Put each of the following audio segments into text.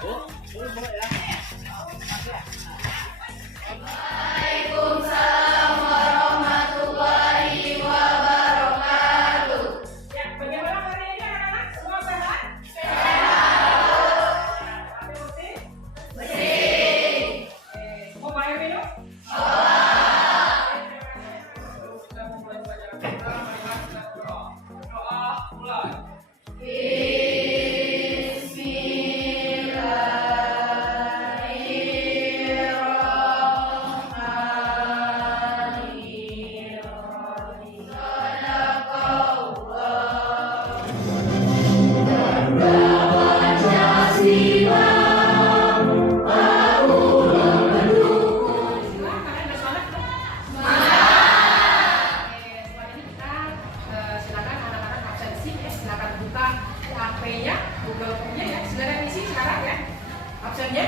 Waalaikumsalam warahmatullahi wabarakatuh. Ya, bagaimana hari ini anak-anak? Semua sehat? Sehat. Hati bersih? Bersih. Mau air minum? Sudah mulai belajar kita, marilah kita berdoa. Doa mulai. HP-nya, Google Form-nya ya, silakan isi sekarang ya. Absennya,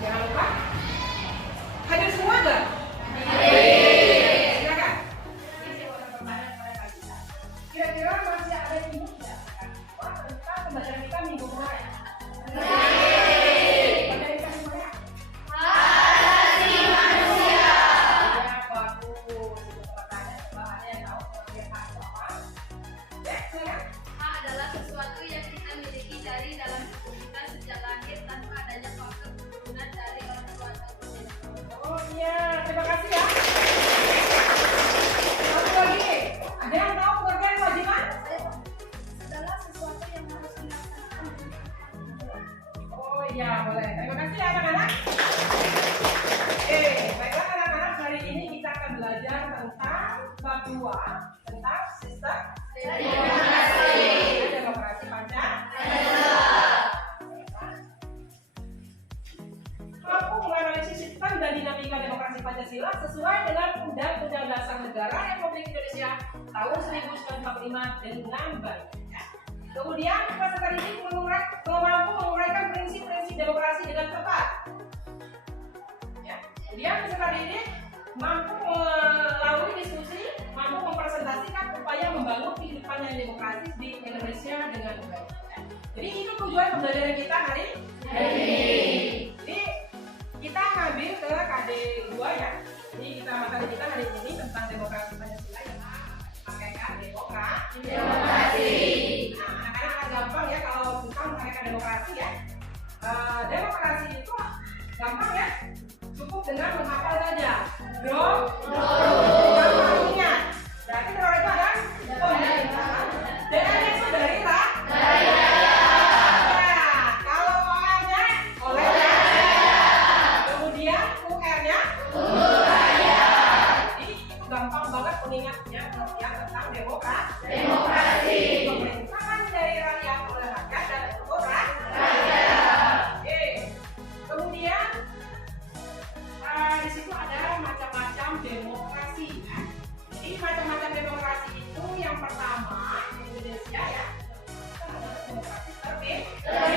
jangan lupa. Hadir semua enggak? Hadir. Silakan. Isi pertanyaan pada kita. Kira-kira masih ada yang bingung tidak? Wah, tentang pembelajaran kita minggu kemarin. Pembelajaran kita minggu kemarin. Asasi manusia. Ya, bagus. Itu pertanyaan. Coba ada yang tahu pengertian hak itu apa? Ya, silakan. Hak adalah sesuatu yang kita miliki dari dalam hidup kita sejak lahir tanpa adanya faktor keturunan dari orang tua atau penyayang. Oh iya, terima kasih ya. Satu lagi, ada yang tahu pengertian kewajiban? Adalah sesuatu yang harus dilaksanakan. Oh iya, boleh. Terima kasih ya anak-anak. Baiklah anak-anak, hari ini kita akan belajar tentang bab 2 tentang sistem demokrasi Pancasila. Mampu menganalisis sistem dan dinamika demokrasi Pancasila sesuai dengan Undang-Undang Dasar Negara Republik Indonesia tahun 1945 dengan baik. Kemudian peserta didik mampu menguraikan prinsip-prinsip demokrasi dengan tepat. Ya. Kemudian peserta didik mampu melalui diskusi, mampu mempresentasikan upaya membangun kehidupan yang demokratis di Indonesia dengan baik. Ya. Jadi itu tujuan pembelajaran kita hari ini. Jadi kita ngambil ke KD 2 ya. Jadi kita materi kita hari ini tentang demokrasi Pancasila yang pakaikan demokrasi. Nah, anak-anak akan gampang ya kalau kita menggunakan demokrasi ya. Demokrasi itu gampang ya. Cukup dengan menghafal saja. Gampang ingat. Berarti kalau itu ada pemerintahan. DR itu dari kalau OR-nya oleh. Kemudian UR-nya. Jadi itu gampang banget mengingatnya pengertian tentang demokrasi. Pemerintahan dari rakyat oleh rakyat dan untuk rakyat. Oke. Kemudian di situ ada macam-macam demokrasi. Ya. Jadi macam-macam demokrasi itu yang pertama Indonesia ya. Ada demokrasi terpimpin.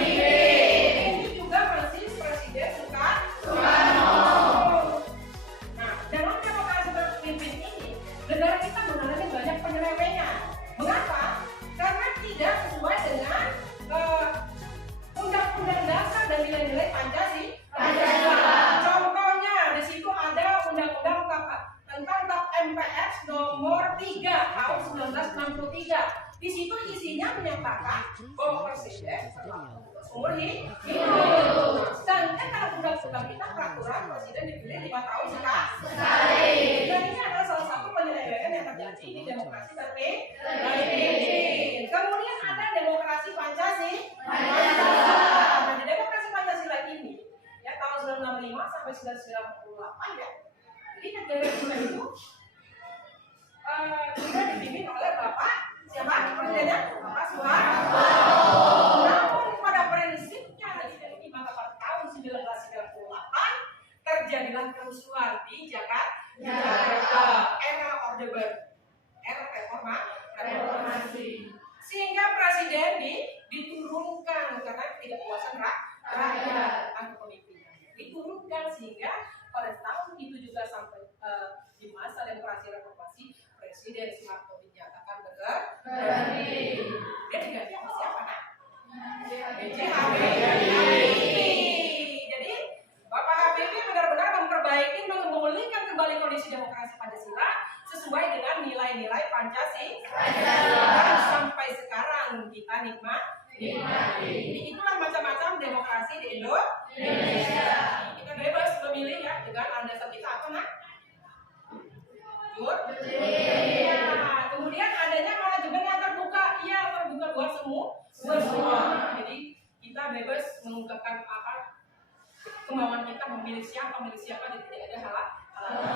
Ini juga persis Presiden Soekarno. Nah, dalam demokrasi terpimpin ini negara kita mengalami banyak penyelewengan. Mengapa? Karena tidak sesuai dengan Undang-Undang Dasar dan nilai-nilai Pancasila. Contohnya di situ ada Undang-Undang tentang TAP MPR nomor 3 tahun 1963. Di situ isinya menyatakan bahwa presiden seumur hidup. Sedangkan dalam undang-undang kita peraturan presiden dipilih 5 tahun sekali. Dan ini adalah salah satu penyelewengan yang terjadi di demokrasi terpimpin. Kemudian ada demokrasi Pancasila. Nah, di demokrasi Pancasila ini ya tahun 1965 sampai 1998 ya. Jadi negara kita itu sudah dipimpin oleh Bapak siapa? Presidennya? Bapak Soeharto. Namun pada prinsipnya dari maka pada tahun 1998 terjadilah kerusuhan di Jakarta. Era Orde Baru, era reformasi. Sehingga presiden diturunkan karena ketidakpuasan rakyat anggota pemimpinnya. Diturunkan sehingga pada tahun itu juga sampai di masa demokrasi reformasi Presiden Soeharto dinyatakan berhenti. Dia diganti sama siapa kan? B.J. Habibie. dan kita nikmati. Jadi itulah macam-macam demokrasi di Indonesia. Kita bebas memilih ya dengan landasan kita apa nak? Jujur. Iya. Kemudian adanya manajemen yang terbuka, iya terbuka buat semua. Jadi kita bebas mengungkapkan apa kemauan kita memilih siapa, jadi tidak ada halang.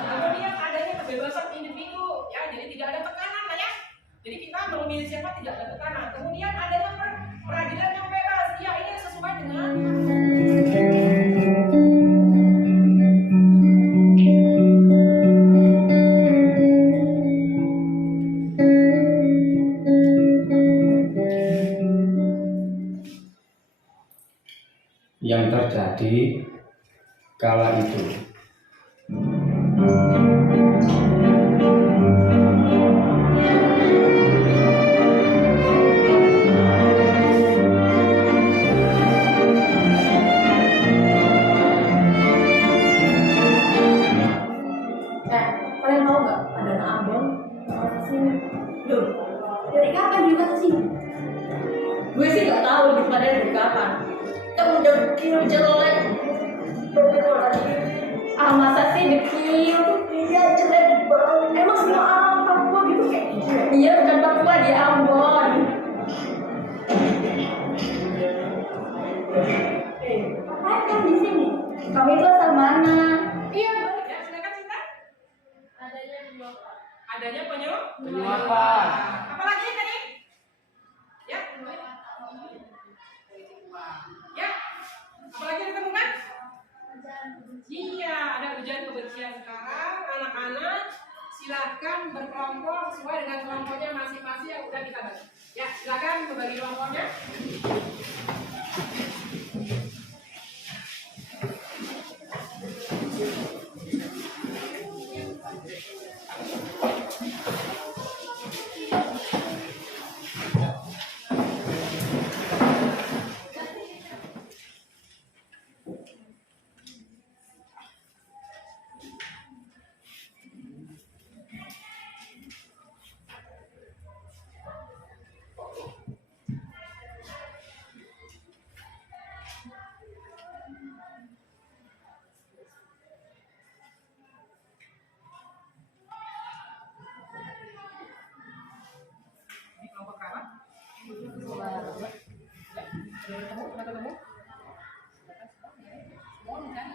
Kemudian adanya kebebasan individu, ya, jadi tidak ada tekanan ya. Jadi kita memilih siapa tidak ada tekanan. Kemudian adanya peradilan yang bebas, ya ini sesuai dengan yang terjadi kala itu. Kalian tahu nggak ada anak Ambon sini? Loh, dari kapan juga sih? Gue sih nggak tahu lebih pada dari kapan. Kita udah dekil jelek. Masa sih dekil? Iya jelek banget. Emang semua orang Papua gitu kayak gitu? Iya bukan Papua, di Ambon. Ngapain kan di sini? Kamu itu asal mana? iya boleh ya, silakan Cinta. Adanya penyuapan. Apalagi tadi? Ya. Ya. Apalagi ditemukan? Iya, ada ujian kebencian sekarang. Anak-anak silahkan berkelompok sesuai dengan kelompoknya masing-masing yang udah kita bagi. Ya, silakan membagi kelompoknya. Di kelompok berapa? Sudah ketemu? Semua kan?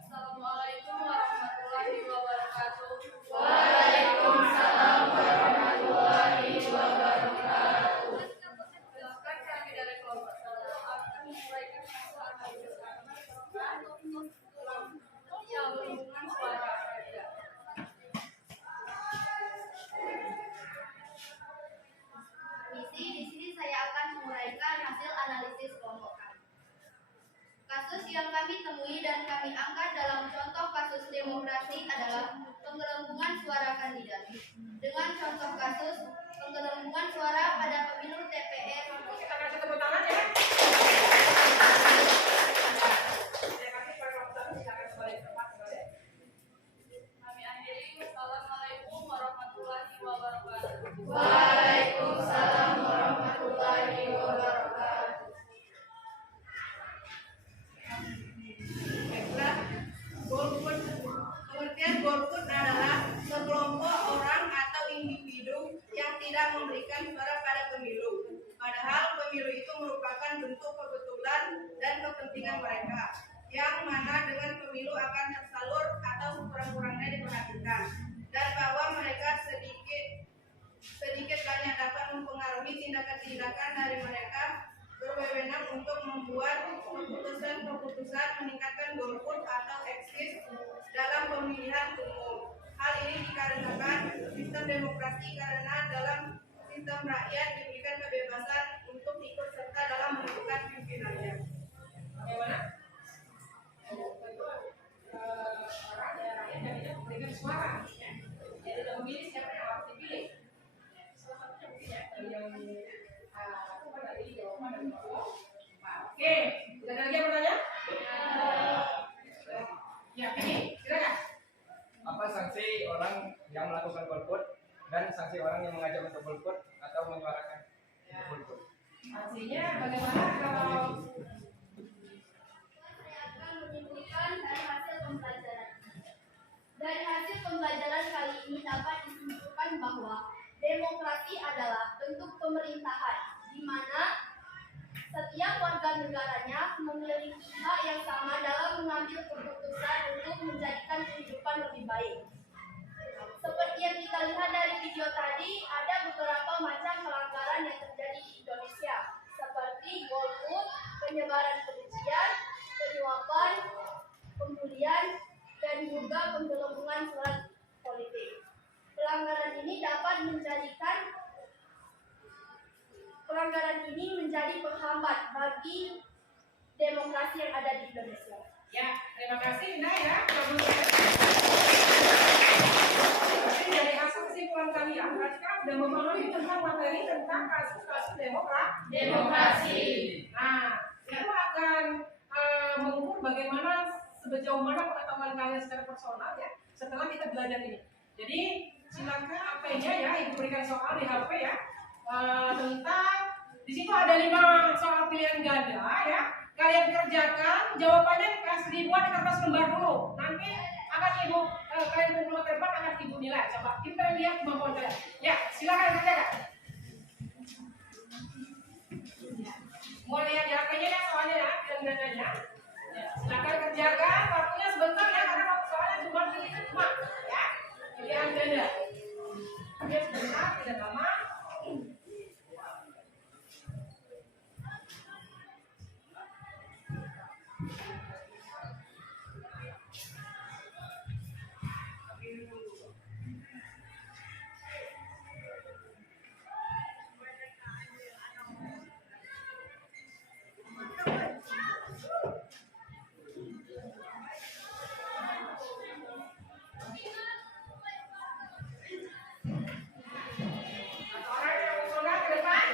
Assalamualaikum warahmatullahi wabarakatuh. Waalaikumsalam warahmatullahi wabarakatuh. Silakan kami dari kelompok 1 akan memulaikan satu yang berhubungan suara. Di sini saya akan menguraikan hasil analisis kelompok kami. Kasus yang kami temui dan kami angkat dalam contoh kasus demokrasi adalah penggelembungan suara kandidat. Dengan contoh kasus penggelembungan suara pada pemilu TPR. Kita kasih tepuk tangan ya. Saya kasih kelompok satu, silakan kembali ke tempat kembali. Kami akhiri. Wassalamualaikum warahmatullahi wabarakatuh. Waalaikumsalam warahmatullahi wabarakatuh. Baiklah, golput. Pengertian golput adalah sekelompok orang atau individu yang tidak memberikan suara pada pemilu. Padahal pemilu itu merupakan bentuk kebetulan dan kepentingan mereka, yang mana dengan pemilu akan tersalur atau sekurang-kurangnya diperhatikan, dan bahwa mereka sedikit banyak dapat mempengaruhi tindakan-tindakan dari mereka berwenang untuk membuat keputusan-keputusan meningkatkan golput atau eksis dalam pemilihan umum. Hal ini dikarenakan sistem demokrasi karena dalam sistem rakyat diberikan kebebasan untuk ikut serta dalam menentukan pimpinannya. Bagaimana? Rakyat yang tidak memberikan suara, ya. Dia tidak memilih siapa yang harus dipilih. Salah satunya mungkin ya dari jawaban dari bawah. Oke, sudah ada lagi yang bertanya? Ya, ini silakan. Apa sanksi orang yang melakukan golput dan sanksi orang yang mengajak untuk golput atau menyuarakan golput? Sanksinya bagaimana kalau Saya akan menyimpulkan dari hasil pembelajaran. Dari hasil pembelajaran kali ini dapat disimpulkan bahwa demokrasi adalah bentuk pemerintahan di mana setiap warga negaranya memiliki hak yang sama dalam mengambil keputusan untuk menjadikan kehidupan lebih baik. Seperti yang kita lihat dari video tadi, ada beberapa macam pelanggaran yang terjadi di Indonesia, seperti golput, penyebaran kebencian, penyuapan, pembulian, dan juga penggelembungan surat politik. Pelanggaran ini menjadi penghambat bagi demokrasi yang ada di Indonesia. ya, terima kasih Indah ya. Jadi dari hasil kesimpulan kalian, berarti kan sudah memahami tentang materi tentang kasus-kasus demokrasi. Nah, itu akan mengukur bagaimana sejauh mana pengetahuan kalian secara personal ya setelah kita belajar ini. Jadi silakan HP-nya ya, ibu berikan soal di HP ya tentang di situ ada 5 soal pilihan ganda ya. Kalian kerjakan, jawabannya dikasih dibuat di kertas lembar dulu. Nanti akan ibu kalian kumpul ke depan akan ibu nilai. Coba kita lihat kemampuan kalian. Ya, silakan kerjakan. Mau lihat di HP-nya ya soalnya ya, pilihan gandanya. Ya, silakan kerjakan. Waktunya sebentar ya karena soalnya cuma cuma ya. Pilihan ganda. Oke, sebentar, tidak lama. Orang yang usulkan ke depan.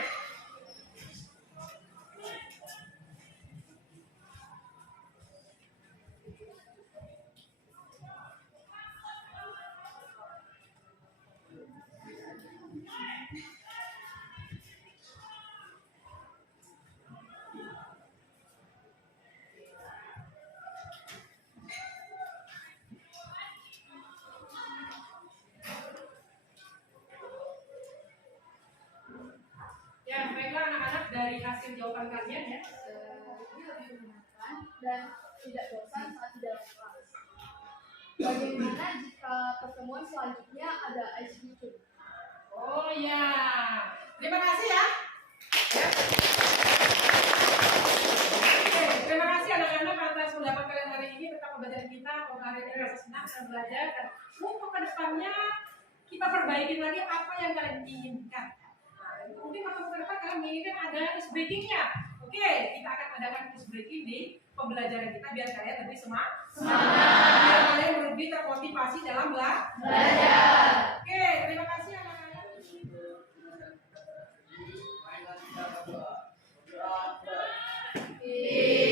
Ya, baiklah anak-anak dari hasil jawaban kalian ya. Ini lebih menyenangkan dan tidak bosan saat di dalam kelas. Bagaimana jika pertemuan selanjutnya ada ice meeting? Oh ya, terima kasih ya. Oke, terima kasih anak-anak atas pendapat kalian hari ini tentang pembelajaran kita. Semoga hari ini rasa senang dan belajar dan untuk kedepannya kita perbaiki lagi apa yang kalian inginkan. Nah, mungkin waktu ke depan kalian menginginkan ada ice breakingnya. Oke, kita akan adakan ice breaking di pembelajaran kita biar kalian lebih semangat. Biar kalian lebih termotivasi dalam belajar. Oke, terima kasih anak-anak. Wa bihamdika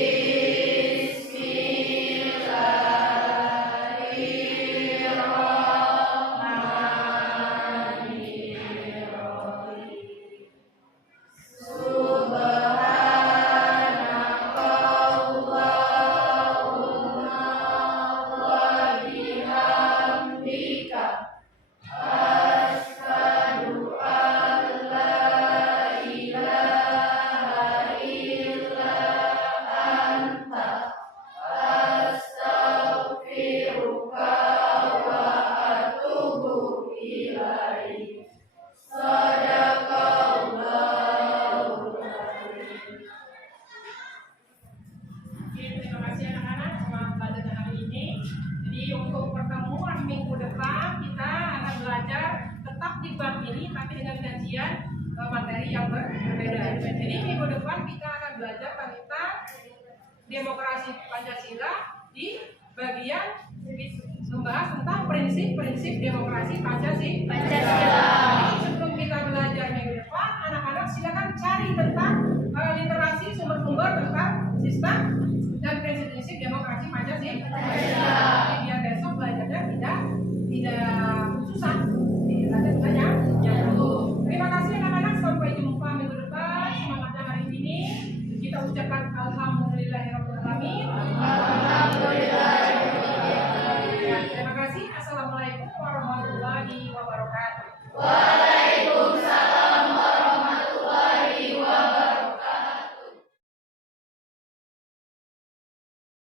tapi dengan kajian materi yang berbeda. Jadi minggu depan kita akan belajar tentang demokrasi Pancasila di bagian membahas tentang prinsip-prinsip demokrasi Pancasila. Jadi sebelum kita belajar minggu depan, anak-anak silakan cari tentang literasi sumber-sumber tentang sistem dan prinsip-prinsip demokrasi Pancasila. Jadi biar besok belajarnya tidak susah, belajar banyak. Terima kasih anak-anak, sampai jumpa minggu depan. Semangatnya hari ini kita ucapkan alhamdulillahirobbilalamin. Terima kasih. Assalamualaikum warahmatullahi wabarakatuh.